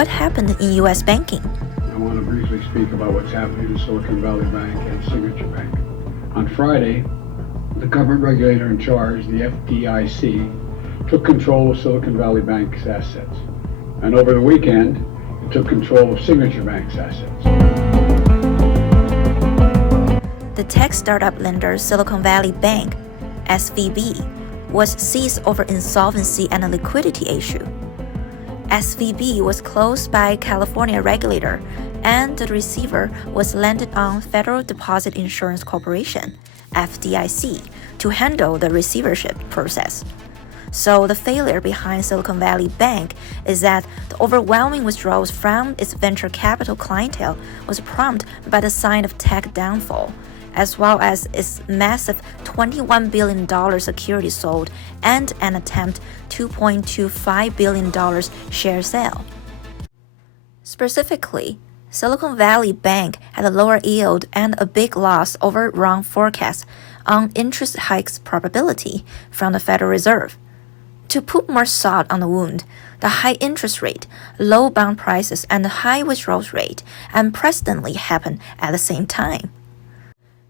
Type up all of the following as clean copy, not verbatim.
what happened in U.S. banking? I want to briefly speak about what's happening in Silicon Valley Bank and Signature Bank. On Friday, the government regulator in charge, the FDIC, took control of Silicon Valley Bank's assets. And over the weekend, it took control of Signature Bank's assets. The tech startup lender Silicon Valley Bank, SVB, was seized over insolvency and a liquidity issue. SVB was closed by California regulator, and the receiver was landed on Federal Deposit Insurance Corporation, FDIC, to handle the receivership process. So the failure behind Silicon Valley Bank is that the overwhelming withdrawals from its venture capital clientele was prompted by the sign of tech downfall, as well as its massive $21 billion security sold and an attempt $2.25 billion share sale. Specifically, Silicon Valley Bank had a lower yield and a big loss over wrong forecasts on interest hikes probability from the Federal Reserve. To put more salt on the wound, the high interest rate, low bond prices, and the high withdrawal rate unprecedentedly happened at the same time.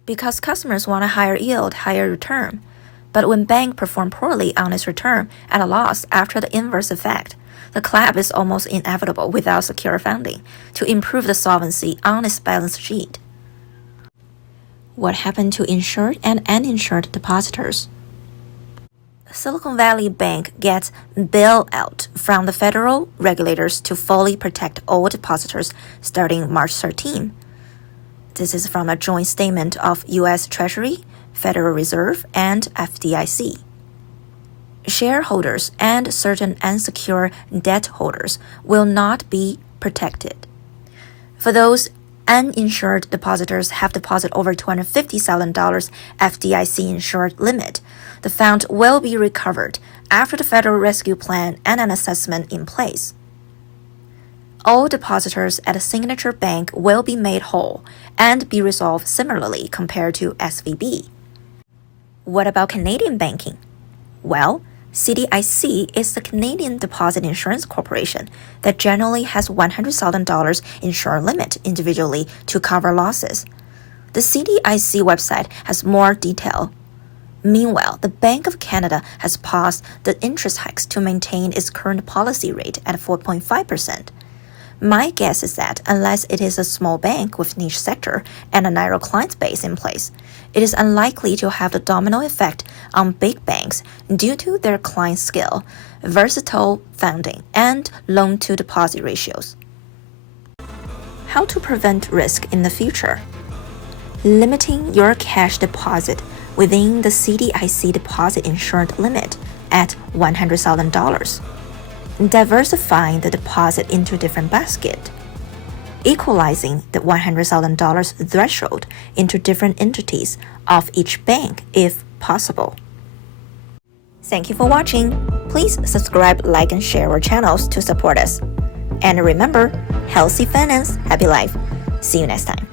Because customers want a higher yield, higher return. But when bank perform poorly on its return at a loss after the inverse effect, the collapse is almost inevitable without secure funding to improve the solvency on its balance sheet. What happened to insured and uninsured depositors? Silicon Valley Bank gets bailout from the federal regulators to fully protect all depositors starting March 13. This is from a joint statement of U.S. Treasury, Federal Reserve, and FDIC. Shareholders and certain unsecured debt holders will not be protected. For those uninsured depositors have deposit over $250,000 FDIC insured limit, the fund will be recovered after the federal rescue plan and an assessment in place. All depositors at a Signature Bank will be made whole and be resolved similarly compared to SVB. What about Canadian banking? Well, CDIC is the Canadian Deposit Insurance Corporation that generally has $100,000 insured limit individually to cover losses. The CDIC website has more detail. Meanwhile, the Bank of Canada has paused the interest hikes to maintain its current policy rate at 4.5%. My guess is that unless it is a small bank with niche sector and a narrow client base in place, it is unlikely to have the domino effect on big banks due to their client scale, versatile funding, and loan-to-deposit ratios. How to prevent risk in the future? Limiting your cash deposit within the CDIC deposit insured limit at $100,000. Diversifying the deposit into different baskets, equalizing the $100,000 threshold into different entities of each bank if possible. Thank you for watching. Please subscribe, like, and share our channels to support us. And remember, healthy finance, happy life. See you next time.